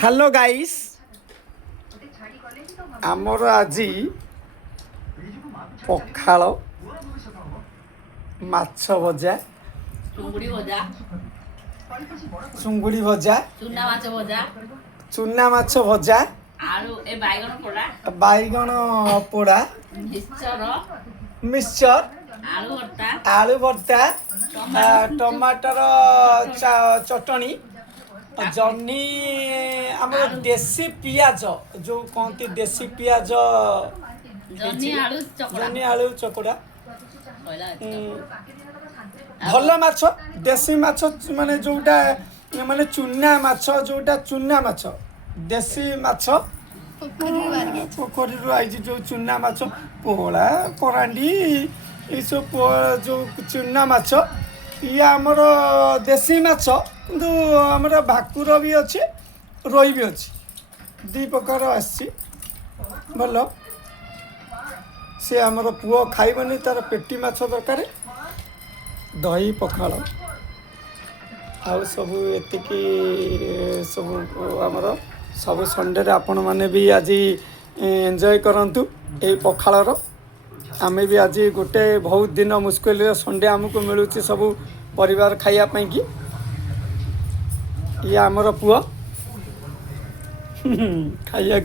hello guys आमर आज पखाल माछ भजा चुंगुड़ी भजा चूना माछ भजा बैगण पोड़ा मिक्सचर आलू भर्ता टमाटर चटनी जन्नी आमर देसी पियाज जो कहती देसी पियाज जन्नी आलू चकड़ा भल माछ देसी माछ माने जोटा माने चूना माछ जोटा चूना माछ देसी माछ पोखरी आई जो चूना माछ पोला करांडी ये सब जो चूना माछ ये आमर देसी माछ किंतु आमर भाकुर भी अच्छे रोई भी अच्छे दी प्रकार आसी भल सी आमर पुओ खाइबनी तार पेटी माछ दरकार दही पखाल आउ सब एतिकी सब आमर सब संडे आपण मैंने भी आज एंजॉय करंतु ए पखालर आमे भी आज गोटे बहुत दिन मुस्किल संडे आमको मिलूँ सब परिवार खाइबापी कि ये आमर पुओ खाइया